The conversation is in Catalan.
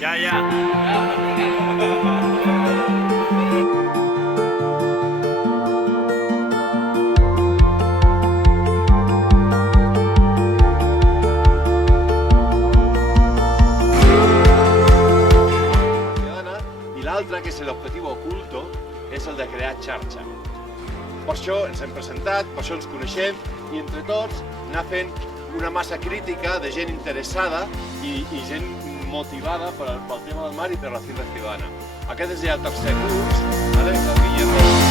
Ya, ya. I l'altre, que és l'objectiu oculto, és el de crear xarxa. Per això ens hem presentat, per això ens coneixem, i entre tots anar fent una massa crítica de gent interessada i gent motivada pel tema del mar i per la Ciutat Ciudadana. Aquest és ja el tercer curs, el Guillermo